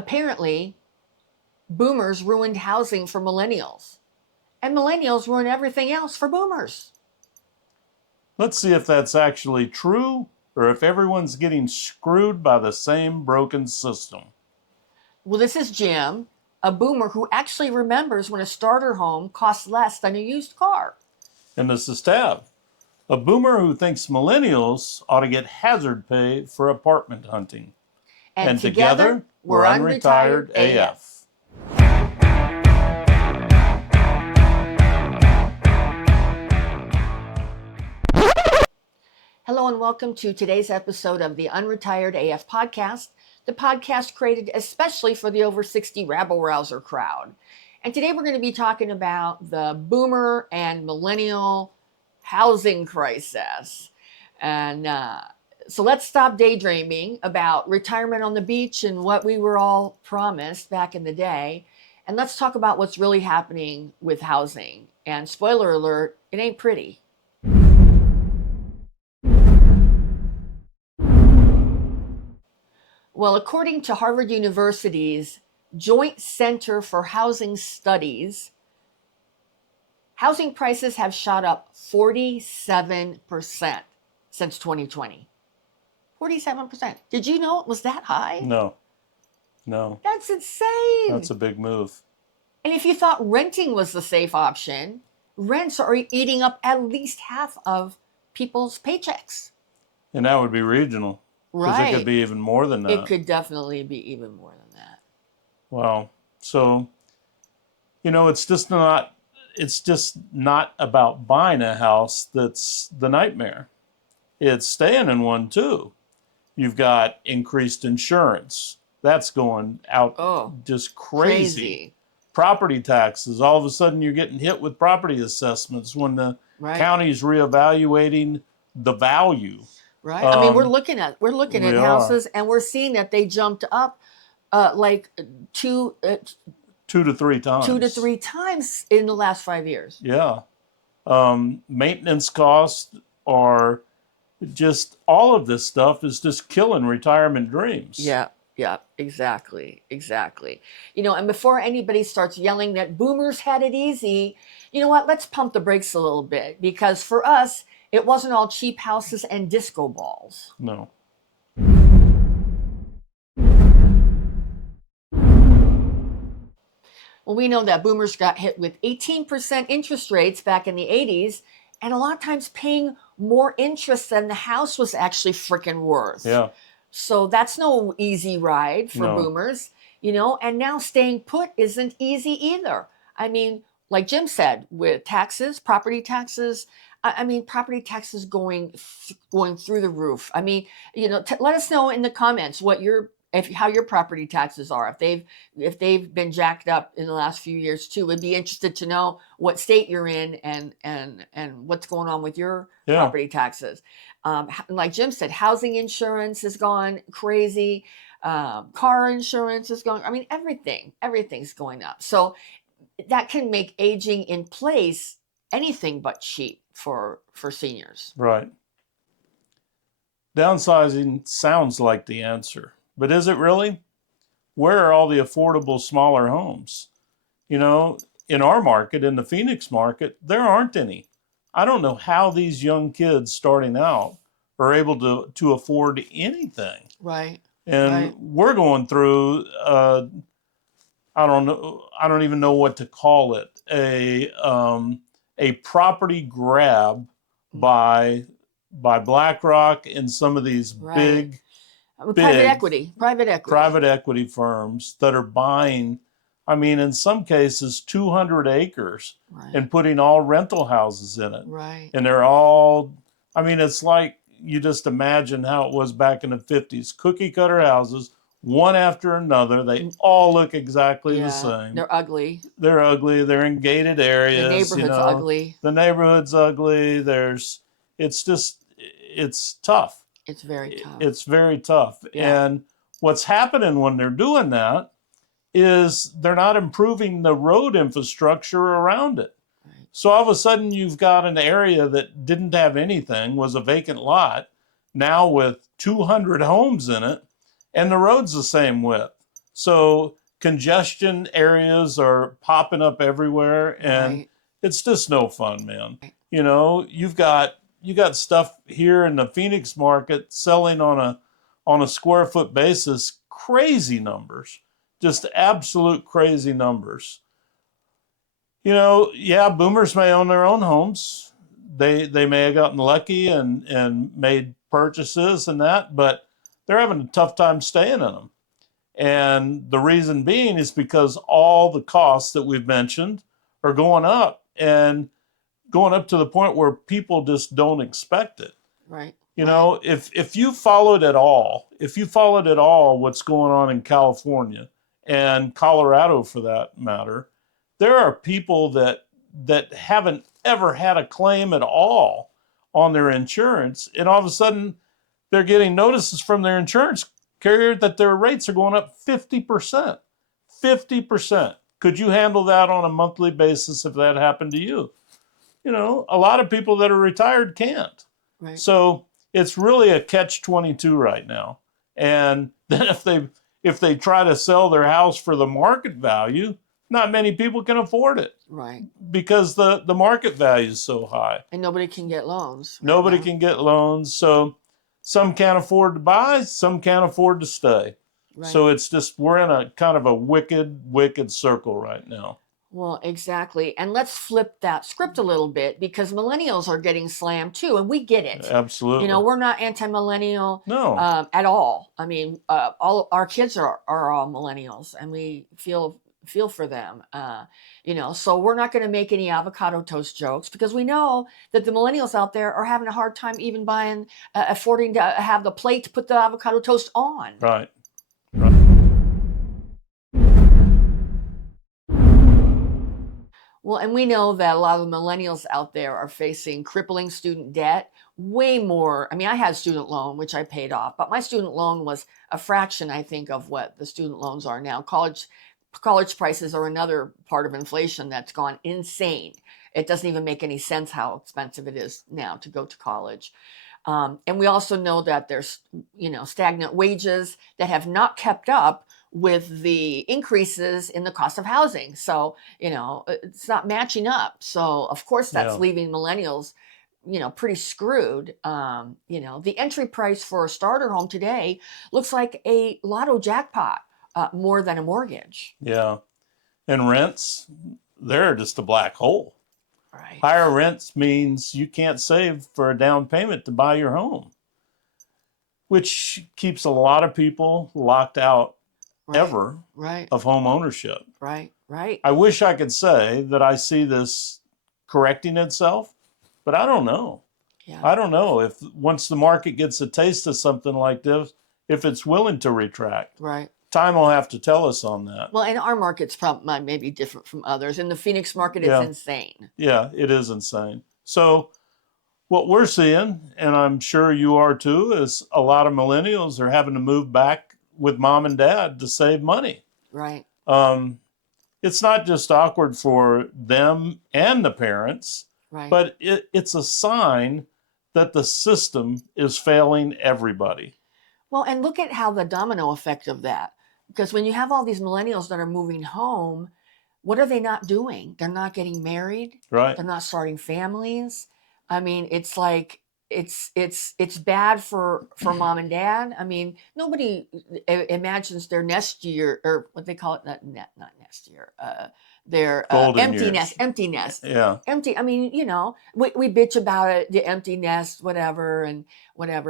apparently, boomers ruined housing for millennials, and millennials ruined everything else for boomers. Let's see if that's actually true or if everyone's getting screwed by the same broken system. Well, this is Jim, a boomer who actually remembers when a starter home costs less than a used car. And this is Tab, a boomer who thinks millennials ought to get hazard pay for apartment hunting. And together, we're Unretired AF. Hello and welcome to today's episode of the Unretired AF podcast, the podcast created especially for the over 60 rabble-rouser crowd. And today we're going to be talking about the boomer and millennial housing crisis. And so let's stop daydreaming about retirement on the beach and what we were all promised back in the day. And let's talk about what's really happening with housing. And spoiler alert, it ain't pretty. Well, according to Harvard University's Joint Center for Housing Studies, housing prices have shot up 47% since 2020. 47%. Did you know it was that high? No. That's insane. That's a big move. And if you thought renting was the safe option, rents are eating up at least half of people's paychecks. And that would be regional. Because Right. it could be even more than that. It could definitely be even more than that. Wow. So, it's just not about buying a house that's the nightmare. It's staying in one too. You've got increased insurance. That's going out just crazy. Property taxes. All of a sudden you're getting hit with property assessments when the county's reevaluating the value. Right. I mean, we're looking at houses, and we're seeing that they jumped up like two to three times in the last 5 years. Yeah. Maintenance costs are just, all of this stuff is just killing retirement dreams. Yeah, exactly. And before anybody starts yelling that boomers had it easy, you know what? Let's pump the brakes a little bit, because for us, it wasn't all cheap houses and disco balls. No. Well, we know that boomers got hit with 18% interest rates back in the 80s, and a lot of times paying more interest than the house was actually freaking worth. Yeah. So that's no easy ride for boomers, and now staying put isn't easy either. I mean, like Jim said, with taxes, property taxes going through the roof. I mean, let us know in the comments how your property taxes are. If they've been jacked up in the last few years too. We'd be interested to know what state you're in and what's going on with your property taxes. Like Jim said, housing insurance has gone crazy. Car insurance is going. I mean, everything's going up. So that can make aging in place anything but cheap for seniors. Right. Downsizing sounds like the answer, but is it really? Where are all the affordable smaller homes? In our market, in the Phoenix market, there aren't any. I don't know how these young kids starting out are able to afford anything. Right. And we're going through I don't even know what to call it, a property grab by BlackRock and some of these big private equity firms that are buying, I mean, in some cases 200 acres and putting all rental houses in it. Right. And they're all, I mean, it's like you just imagine how it was back in the 50s. Cookie cutter houses, one after another. They all look exactly the same. They're ugly. They're in gated areas. The neighborhood's ugly. The neighborhood's ugly. It's tough. It's very tough. It's very tough. Yeah. And what's happening when they're doing that is they're not improving the road infrastructure around it. Right. So all of a sudden you've got an area that didn't have anything, was a vacant lot, now with 200 homes in it, and the road's the same width. So congestion areas are popping up everywhere, and it's just no fun, man. You know, you got stuff here in the Phoenix market selling on a square foot basis, crazy numbers, just absolute crazy numbers. You know, yeah, boomers may own their own homes. They may have gotten lucky and made purchases and that, but they're having a tough time staying in them. And the reason being is because all the costs that we've mentioned are going up, and going up to the point where people just don't expect it. Right. You know, if you followed at all, what's going on in California and Colorado for that matter, there are people that haven't ever had a claim at all on their insurance, and all of a sudden they're getting notices from their insurance carrier that their rates are going up 50%. 50%. Could you handle that on a monthly basis if that happened to you? You know, a lot of people that are retired can't. Right. So it's really a catch-22 right now. And then if they try to sell their house for the market value, not many people can afford it. Right. Because the market value is so high. And nobody can get loans. Nobody can get loans. So some can't afford to buy, some can't afford to stay. Right. So it's just, we're in a kind of a wicked circle right now. Well, exactly. And let's flip that script a little bit, because millennials are getting slammed too, and we get it. Absolutely. You know, we're not anti-millennial at all. I mean, all our kids are all millennials, and we feel for them. You know, so we're not going to make any avocado toast jokes, because we know that the millennials out there are having a hard time even affording to have the plate to put the avocado toast on. Right. Well, and we know that a lot of the millennials out there are facing crippling student debt, way more. I mean, I had a student loan, which I paid off, but my student loan was a fraction, I think, of what the student loans are now. College prices are another part of inflation that's gone insane. It doesn't even make any sense how expensive it is now to go to college. And we also know that there's, you know, stagnant wages that have not kept up with the increases in the cost of housing. So, you know, it's not matching up. So, of course, that's leaving millennials, you know, pretty screwed. You know, the entry price for a starter home today looks like a lotto jackpot, more than a mortgage. Yeah. And rents, they're just a black hole. Right. Higher rents means you can't save for a down payment to buy your home, which keeps a lot of people locked out ever of home ownership. Right. I wish I could say that I see this correcting itself, but I don't know. Yeah. I don't know if once the market gets a taste of something like this, if it's willing to retract. Right. Time will have to tell us on that. Well, and our market's probably maybe different from others. In the Phoenix market, it's insane. Yeah, it is insane. So what we're seeing, and I'm sure you are too, is a lot of millennials are having to move back with mom and dad to save money. Right. It's not just awkward for them and the parents, but it's a sign that the system is failing everybody. Well, and look at how the domino effect of that. Because when you have all these millennials that are moving home, what are they not doing? They're not getting married. Right. They're not starting families. I mean, it's like, it's bad for mom and dad. I mean, nobody imagines their nest year, or what they call it, not nest year, their empty nest. Yeah. Empty. I mean, you know, we bitch about it, the empty nest, whatever,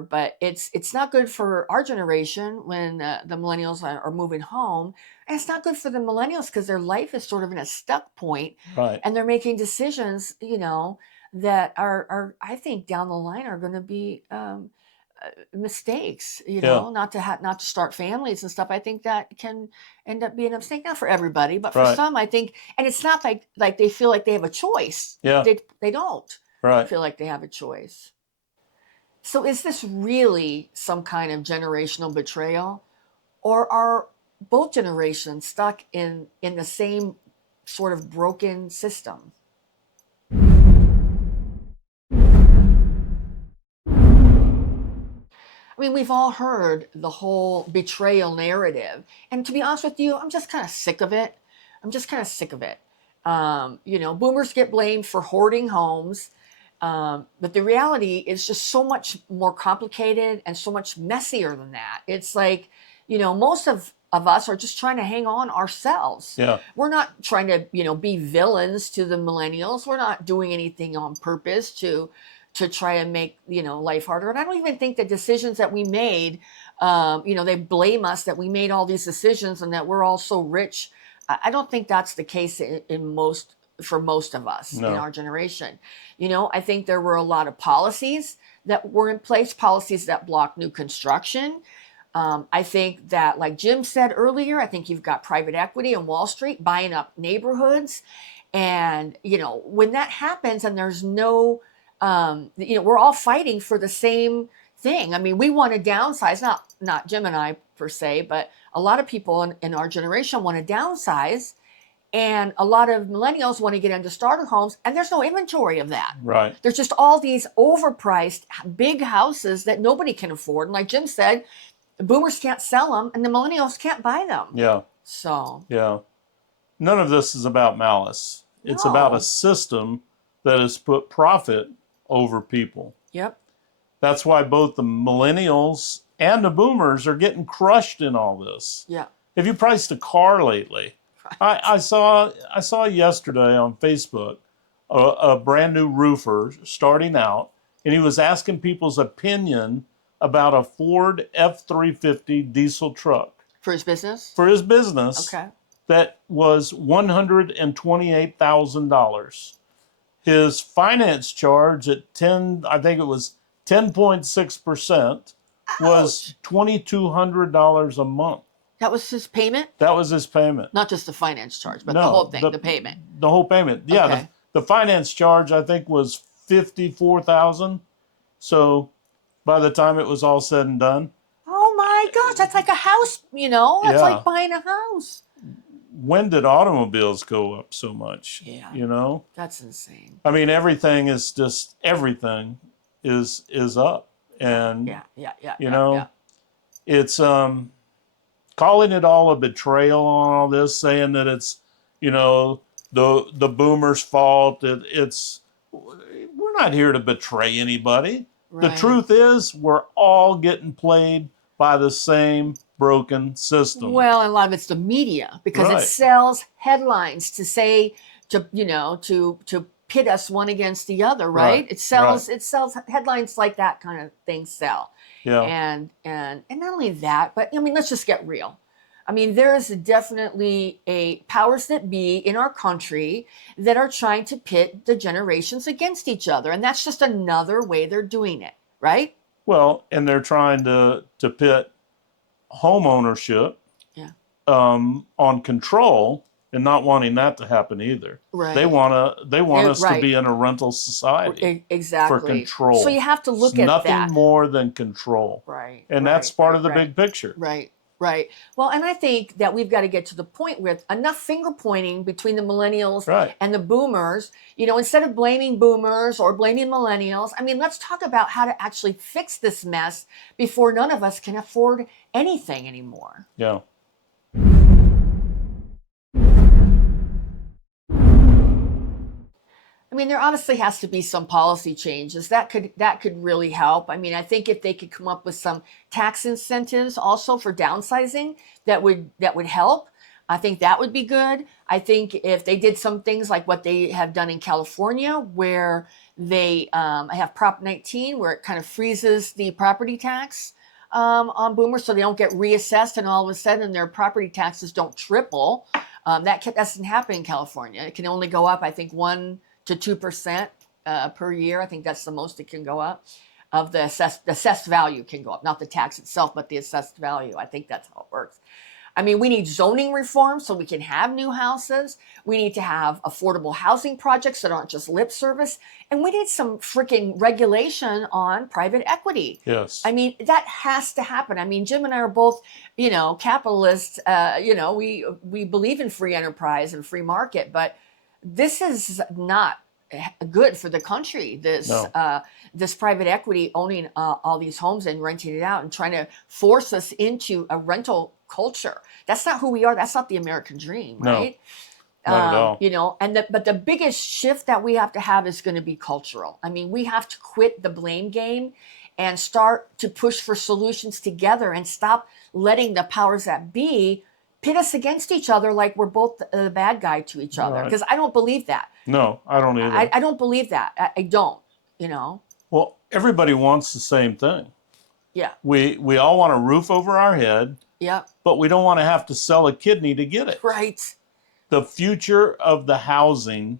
but it's not good for our generation when the millennials are moving home. And it's not good for the millennials because their life is sort of in a stuck point. Right. And they're making decisions, you know, that are I think down the line are going to be mistakes, you know, not to start families and stuff. I think that can end up being a mistake, not for everybody, but for some, I think. And it's not like they feel like they have a choice. Yeah. They don't feel like they have a choice. So is this really some kind of generational betrayal, or are both generations stuck in the same sort of broken system? I mean, we've all heard the whole betrayal narrative. And to be honest with you, I'm just kind of sick of it. I'm just kind of sick of it. You know, boomers get blamed for hoarding homes. But the reality is just so much more complicated and so much messier than that. It's like, you know, most of us are just trying to hang on ourselves. Yeah. We're not trying to, you know, be villains to the millennials. We're not doing anything on purpose to try and make, you know, life harder. And I don't even think the decisions that we made, you know, they blame us that we made all these decisions and that we're all so rich. I don't think that's the case for most of us in our generation. You know, I think there were a lot of policies that were in place, policies that block new construction. I think that, like Jim said earlier, I think you've got private equity and Wall Street buying up neighborhoods. And, you know, when that happens and there's no, you know, we're all fighting for the same thing. I mean, we want to downsize, not Jim and I per se, but a lot of people in our generation want to downsize. And a lot of millennials want to get into starter homes, and there's no inventory of that. Right. There's just all these overpriced big houses that nobody can afford. And like Jim said, the boomers can't sell them, and the millennials can't buy them. Yeah. So. Yeah. None of this is about malice. It's about a system that has put profit over people. Yep. That's why both the millennials and the boomers are getting crushed in all this. Yeah. Have you priced a car lately? Right. I saw yesterday on Facebook a brand new roofer starting out, and he was asking people's opinion about a Ford F-350 diesel truck. For his business? For his business. Okay. That was $128,000. His finance charge at I think it was 10.6%, was $2,200 a month. That was his payment? That was his payment. Not just the finance charge, but the whole thing, the payment. The whole payment. Yeah, okay. the finance charge I think was $54,000. So by the time it was all said and done. Oh my gosh, that's like a house, you know? That's Yeah. like buying a house. When did automobiles go up so much? Yeah. You know? That's insane. I mean, everything is up. And you know, it's calling it all a betrayal on all this, saying that it's, you know, the boomers' fault. We're not here to betray anybody. Right. The truth is, we're all getting played by the same broken system. Well, a lot of it's the media, because it sells headlines to say, to pit us one against the other, right? It sells headlines like that kind of thing sell. Yeah. And not only that, but I mean, let's just get real. I mean, there is definitely a powers that be in our country that are trying to pit the generations against each other. And that's just another way they're doing it, right? Well, and they're trying to pit home ownership on control, and not wanting that to happen either. Right. They want us to be in a rental society. Exactly. For control. So you have to look at that. Nothing more than control. Right. And that's part of the big picture. Right. Right. Well, and I think that we've got to get to the point with enough finger pointing between the millennials and the boomers. You know, instead of blaming boomers or blaming millennials, I mean, let's talk about how to actually fix this mess before none of us can afford anything anymore. Yeah. I mean, there obviously has to be some policy changes that could really help. I mean, I think if they could come up with some tax incentives also for downsizing, that would help. I think that would be good. I think if they did some things like what they have done in California, where they have Prop 19, where it kind of freezes the property tax on boomers, so they don't get reassessed, and all of a sudden their property taxes don't triple. That doesn't happen in California. It can only go up, I think, 1 to 2% per year. I think that's the most it can go up. Of the assessed value can go up, not the tax itself, but the assessed value. I think that's how it works. I mean, we need zoning reform so we can have new houses. We need to have affordable housing projects that aren't just lip service. And we need some freaking regulation on private equity. Yes. I mean, that has to happen. I mean, Jim and I are both, capitalists. We believe in free enterprise and free market, but this is not good for the country. No. This private equity owning all these homes and renting it out and trying to force us into a rental culture. That's not who we are. That's not the American dream, right? Not at all. You know, but the biggest shift that we have to have is going to be cultural. I mean, we have to quit the blame game and start to push for solutions together and stop letting the powers that be pit us against each other like we're both the bad guy to each other. Because I don't believe that. No, I don't either. I don't believe that. I don't, you know. Well, everybody wants the same thing. Yeah. We all want a roof over our head. Yeah. But we don't want to have to sell a kidney to get it. Right. The future of the housing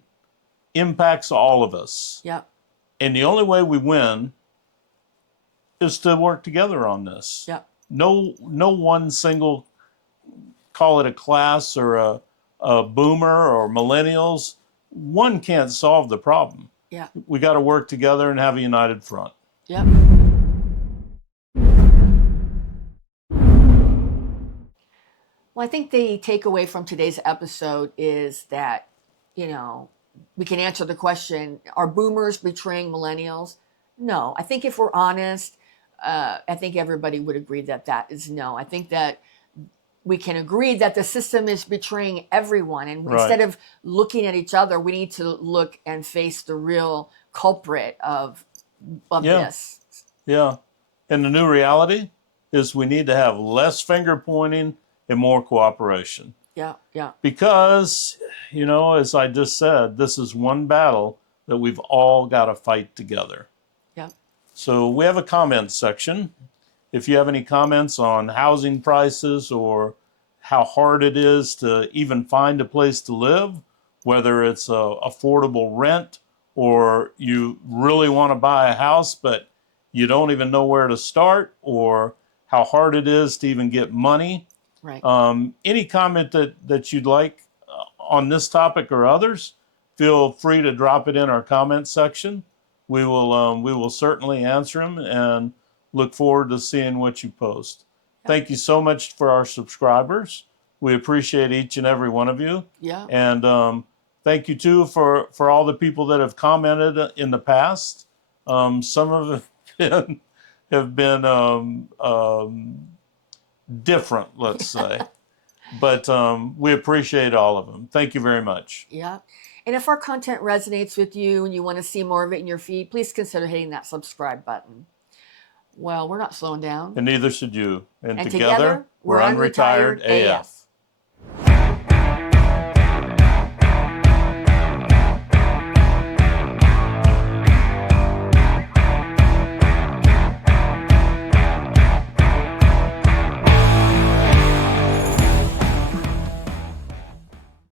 impacts all of us. Yeah. And the only way we win is to work together on this. Yeah. No one single, call it a class or a boomer or millennials, one can't solve the problem. Yeah. We got to work together and have a united front. Yeah. Well, I think the takeaway from today's episode is that, you know, we can answer the question, are boomers betraying millennials? No. I think if we're honest, I think everybody would agree that that is no. I think that we can agree that the system is betraying everyone. And instead of looking at each other, we need to look and face the real culprit of this. Yeah. And the new reality is we need to have less finger pointing and more cooperation. Yeah, yeah. Because, you know, as I just said, this is one battle that we've all got to fight together. Yeah. So we have a comment section. If you have any comments on housing prices or how hard it is to even find a place to live, whether it's a affordable rent or you really want to buy a house but you don't even know where to start, or how hard it is to even get money. Right. Any comment that you'd like on this topic or others, feel free to drop it in our comment section. We will certainly answer them and look forward to seeing what you post. Yep. Thank you so much for our subscribers. We appreciate each and every one of you. Yeah. And thank you too for all the people that have commented in the past. Some of them have been different, let's say. But we appreciate all of them. Thank you very much. Yeah. And if our content resonates with you and you want to see more of it in your feed, please consider hitting that subscribe button. Well, we're not slowing down. And neither should you. And together, we're Unretired AF.